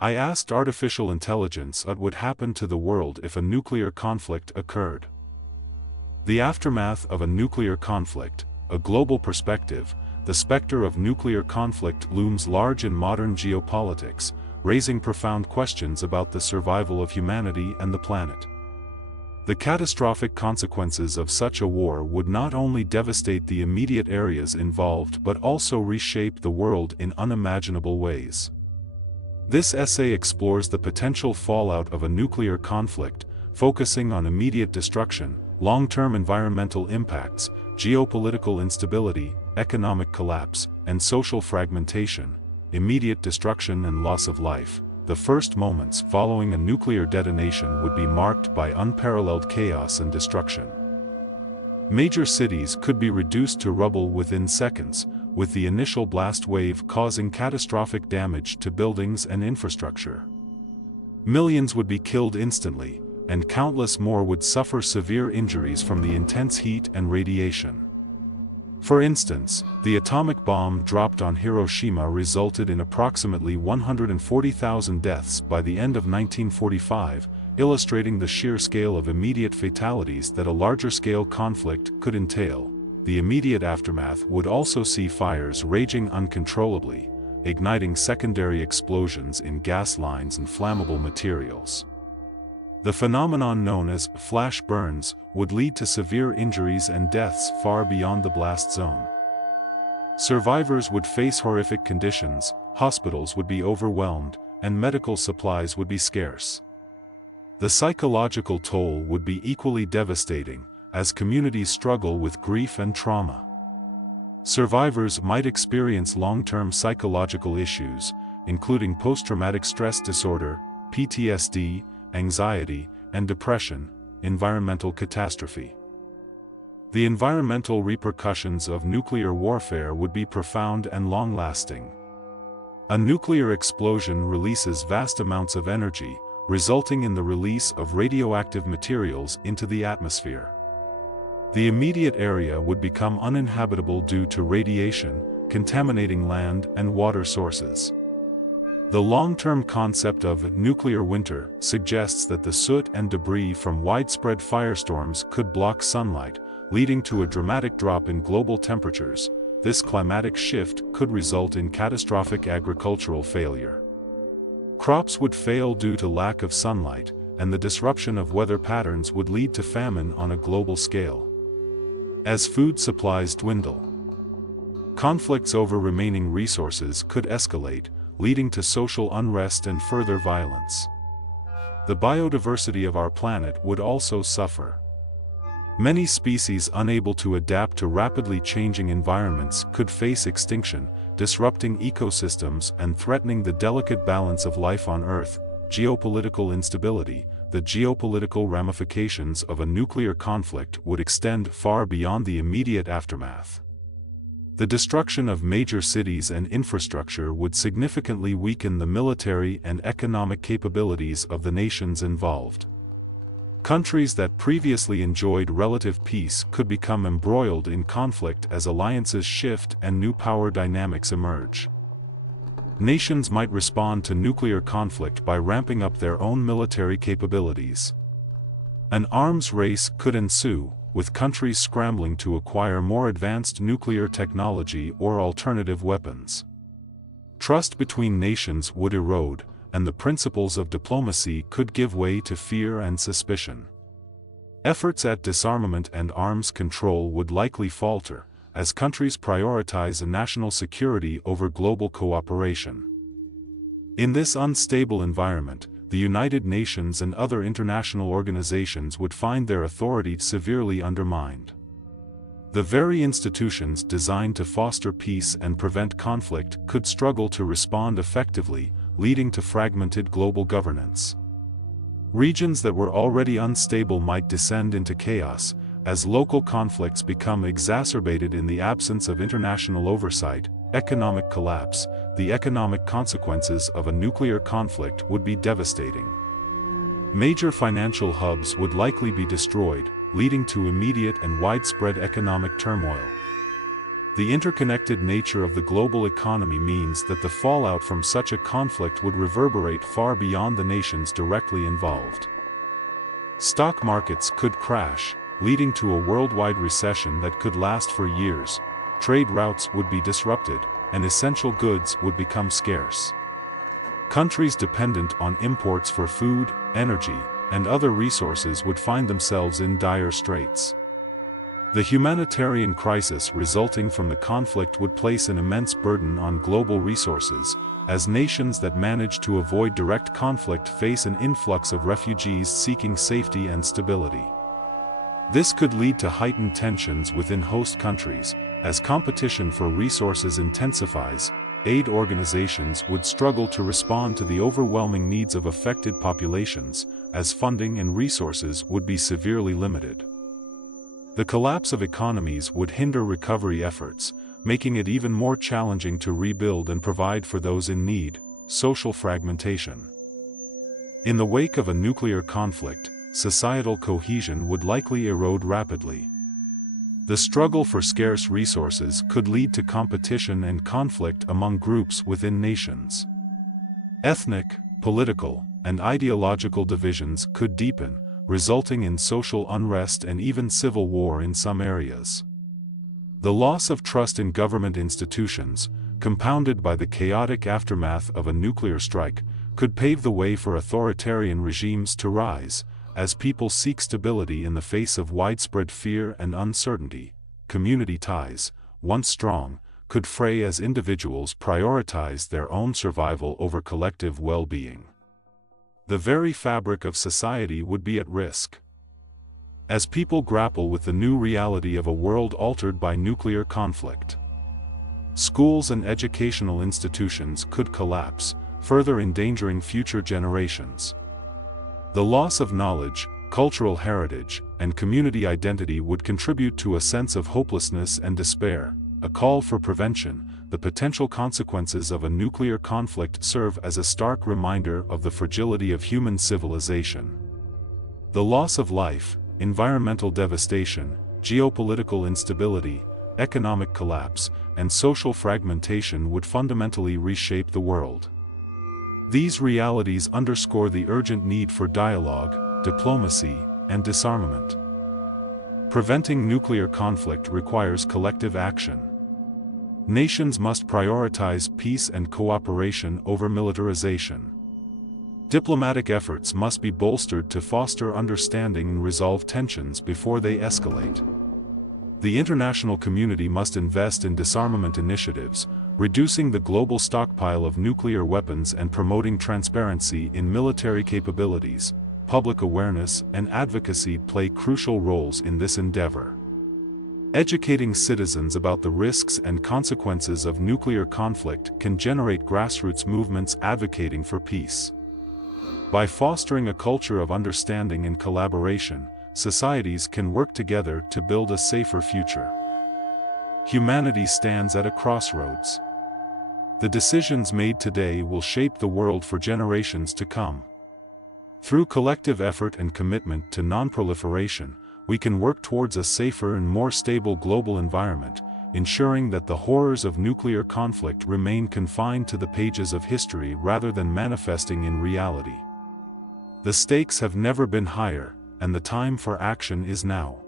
I asked artificial intelligence what would happen to the world if a nuclear conflict occurred. The aftermath of a nuclear conflict, a global perspective. The specter of nuclear conflict looms large in modern geopolitics, raising profound questions about the survival of humanity and the planet. The catastrophic consequences of such a war would not only devastate the immediate areas involved but also reshape the world in unimaginable ways. This essay explores the potential fallout of a nuclear conflict, focusing on immediate destruction, long-term environmental impacts, geopolitical instability, economic collapse, and social fragmentation. Immediate destruction and loss of life. The first moments following a nuclear detonation would be marked by unparalleled chaos and destruction. Major cities could be reduced to rubble within seconds, with the initial blast wave causing catastrophic damage to buildings and infrastructure. Millions would be killed instantly, and countless more would suffer severe injuries from the intense heat and radiation. For instance, the atomic bomb dropped on Hiroshima resulted in approximately 140,000 deaths by the end of 1945, illustrating the sheer scale of immediate fatalities that a larger-scale conflict could entail. The immediate aftermath would also see fires raging uncontrollably, igniting secondary explosions in gas lines and flammable materials. The phenomenon known as flash burns would lead to severe injuries and deaths far beyond the blast zone. Survivors would face horrific conditions, hospitals would be overwhelmed, and medical supplies would be scarce. The psychological toll would be equally devastating, as communities struggle with grief and trauma. Survivors might experience long-term psychological issues, including post-traumatic stress disorder, PTSD, anxiety, and depression. Environmental catastrophe. The environmental repercussions of nuclear warfare would be profound and long-lasting. A nuclear explosion releases vast amounts of energy, resulting in the release of radioactive materials into the atmosphere. The immediate area would become uninhabitable due to radiation, contaminating land and water sources. The long-term concept of nuclear winter suggests that the soot and debris from widespread firestorms could block sunlight, leading to a dramatic drop in global temperatures. This climatic shift could result in catastrophic agricultural failure. Crops would fail due to lack of sunlight, and the disruption of weather patterns would lead to famine on a global scale. As food supplies dwindle, conflicts over remaining resources could escalate, leading to social unrest and further violence. The biodiversity of our planet would also suffer. Many species unable to adapt to rapidly changing environments could face extinction, disrupting ecosystems and threatening the delicate balance of life on Earth. Geopolitical instability. The geopolitical ramifications of a nuclear conflict would extend far beyond the immediate aftermath. The destruction of major cities and infrastructure would significantly weaken the military and economic capabilities of the nations involved. Countries that previously enjoyed relative peace could become embroiled in conflict as alliances shift and new power dynamics emerge. Nations might respond to nuclear conflict by ramping up their own military capabilities. An arms race could ensue, with countries scrambling to acquire more advanced nuclear technology or alternative weapons. Trust between nations would erode, and the principles of diplomacy could give way to fear and suspicion. Efforts at disarmament and arms control would likely falter, as countries prioritize national security over global cooperation. In this unstable environment, the United Nations and other international organizations would find their authority severely undermined. The very institutions designed to foster peace and prevent conflict could struggle to respond effectively, leading to fragmented global governance. Regions that were already unstable might descend into chaos, as local conflicts become exacerbated in the absence of international oversight. Economic collapse. The economic consequences of a nuclear conflict would be devastating. Major financial hubs would likely be destroyed, leading to immediate and widespread economic turmoil. The interconnected nature of the global economy means that the fallout from such a conflict would reverberate far beyond the nations directly involved. Stock markets could crash, leading to a worldwide recession that could last for years. Trade routes would be disrupted, and essential goods would become scarce. Countries dependent on imports for food, energy, and other resources would find themselves in dire straits. The humanitarian crisis resulting from the conflict would place an immense burden on global resources, as nations that manage to avoid direct conflict face an influx of refugees seeking safety and stability. This could lead to heightened tensions within host countries. As competition for resources intensifies, aid organizations would struggle to respond to the overwhelming needs of affected populations, as funding and resources would be severely limited. The collapse of economies would hinder recovery efforts, making it even more challenging to rebuild and provide for those in need. Social fragmentation. In the wake of a nuclear conflict, societal cohesion would likely erode rapidly. The struggle for scarce resources could lead to competition and conflict among groups within nations. Ethnic, political, and ideological divisions could deepen, resulting in social unrest and even civil war in some areas. The loss of trust in government institutions, compounded by the chaotic aftermath of a nuclear strike, could pave the way for authoritarian regimes to rise, as people seek stability in the face of widespread fear and uncertainty. Community ties, once strong, could fray as individuals prioritize their own survival over collective well-being. The very fabric of society would be at risk. As people grapple with the new reality of a world altered by nuclear conflict, schools and educational institutions could collapse, further endangering future generations. The loss of knowledge, cultural heritage, and community identity would contribute to a sense of hopelessness and despair. A call for prevention. The potential consequences of a nuclear conflict serve as a stark reminder of the fragility of human civilization. The loss of life, environmental devastation, geopolitical instability, economic collapse, and social fragmentation would fundamentally reshape the world. These realities underscore the urgent need for dialogue, diplomacy, and disarmament. Preventing nuclear conflict requires collective action. Nations must prioritize peace and cooperation over militarization. Diplomatic efforts must be bolstered to foster understanding and resolve tensions before they escalate. The international community must invest in disarmament initiatives, reducing the global stockpile of nuclear weapons and promoting transparency in military capabilities. Public awareness and advocacy play crucial roles in this endeavor. Educating citizens about the risks and consequences of nuclear conflict can generate grassroots movements advocating for peace. By fostering a culture of understanding and collaboration, societies can work together to build a safer future. Humanity stands at a crossroads. The decisions made today will shape the world for generations to come. Through collective effort and commitment to non-proliferation, we can work towards a safer and more stable global environment, ensuring that the horrors of nuclear conflict remain confined to the pages of history rather than manifesting in reality. The stakes have never been higher, and the time for action is now.